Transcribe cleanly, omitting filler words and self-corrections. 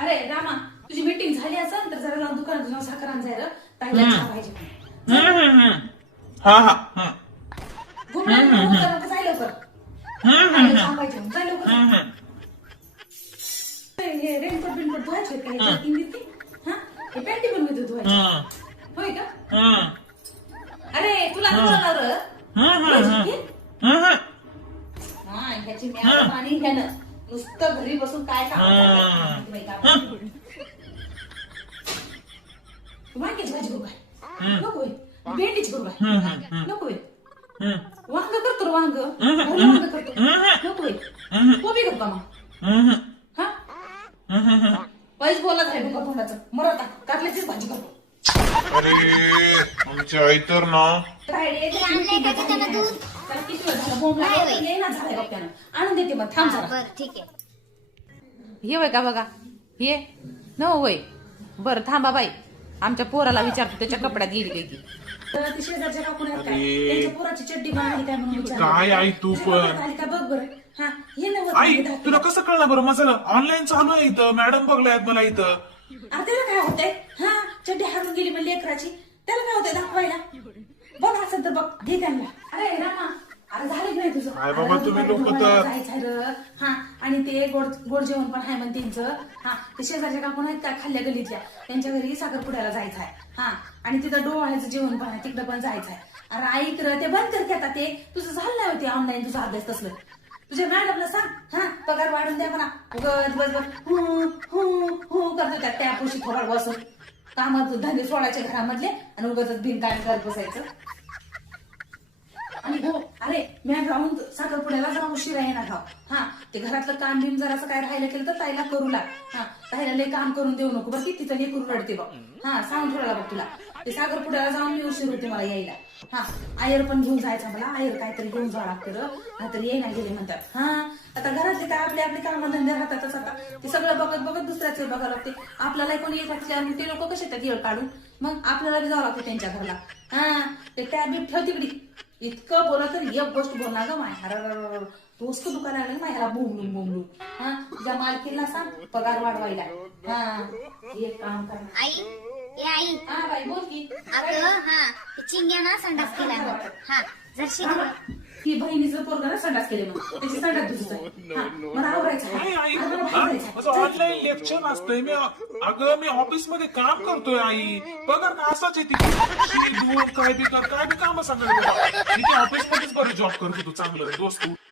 अरे रामा, तुझी मीटिंग झाली असेल तर जरा जाऊन दुकानात जाऊन साखर आण जाय रे. ताईला चहा पाहिजे. हा हा हा घुमला जाय लवकर. ताईला चहा पाहिजे. जाय लवकर. हे रेनकोट बिनकोट धुवायचे का? हे जॅकिंग बिकिंग? हा? हे पॅन्टी पण मी धुवायची. होय का? अरे तुला धुवायला रे. हा, ह्याची मॅडम आणि ह्यानं नुसतं घरी बसून काय काम वांग्याची भाजी करू काय? नको भेंडीची करू काय? नको वांग करतो वांग वांग करतो. नको कोबी करतो मग. हा पैस बोलत आहे डोका तोंडाचं मरत कारल्याचीच भाजी करतो. अरे आमची आई तर ना आणून देते मग थांब जरा. बर ठीक आहे. ये वय का बघा ये न वय बरं थांबा बाई आमच्या पोराला विचारतो त्याच्या कपड्यात गेली काय की. तर ती शेजारच्या काकून आहेत काय त्यांच्या पोराची चड्डी बांधली काय म्हणून विचारलं. काय आई तू पण झाली का बघ बरं. हा ये ना आई तुला कसं कळणार बरं माझं ऑनलाईन चालू आहे इथं मॅडम बघलायत मला इथं. अरे त्याला काय होतंय. हा चड्डी हरून गेली पण लेकराची त्याला काय होतंय दाखवायला. बघ असं तर बघ घे त्यांना. अरे रामा अरे झालं की नाही तुझं. काय बाबा तुम्ही लोक तर जायचं र. हा आणि ते गोड गोड जेवण पण आहे म्हण त्यांचं. हा ते शेजारच्या काकून आहेत का खाल्ल्या गलीतल्या त्यांच्या घरी साखरपुड्याला जायचं आहे. हा आणि तिथं डोहाळ्याचं जेवण पण आहे तिकडं पण जायचं आहे. अरे ऐक र ते बंद कर की आता ते तुझं झालं नाही होते ऑनलाईन तुझा अभ्यास तसलं. तुझ्या मॅडमला सांग हा पगार वाढून द्या म्हणा. उगत बस हो करतो त्या त्यापुशी थोडा बसून कामात धंदे सोडायचे घरामधले आणि उगाच बिनकाम करत बसायचं. आणि हो अरे मॅम राहून साखरपुड्याला जरा उशिरा येणार खाव. हा ते घरातलं काम बिम जरा असं काय राहिलं केलं तर ताईला करू लाग. हा ताईला लय काम करून देऊ नको बरं की तिथं हे करू रडते बघ. हा सांगून ठेवला बघ तुला ते साखरपुड्याला जाऊन मी उशीर होते मला यायला. हा आयर पण घेऊन जायचं मला आयर काहीतरी घेऊन जावं लागतं नाहीतर येईना गेले म्हणतात. हा आता घरातले काय आपले आपले कामधंदे राहतातच. आता ते सगळं बघत बघत दुसऱ्याच बघावं लागते. आपल्याला कोणी येत असल्यावर ते लोक कसे त्यात येळ काढून मग आपल्याला बी जावं लागतं त्यांच्या घरला. हा ते टॅब बी ठेव तिकडी. इतकं बोलत तर एक गोष्ट बोलणार ग माय दोस्त दुकान लागलं मायला बोंबलून बोंबलून. हा तुझ्या मालकीला सांग पगार वाढवायला. हा एक काम कर. आई ए आई हा बाई बोल की. अगं हा ते चिंग्या ना संडास केला हा जरशी ही बहिणीचं पोरगा ना संडास केले मग त्याची संडास दुसरं आहे. हा मला आवरायचं आई आई आहे. मला आवरायचं माझं आहे. ऑनलाईन लेक्चर असतंय मी अगं मी ऑफिस मध्ये काम करतोय आई पगार ना असाच येते काय बी काम सांगायला ऑफिस मध्येच बरं जॉब करतो तू चांगलं दोस्त तू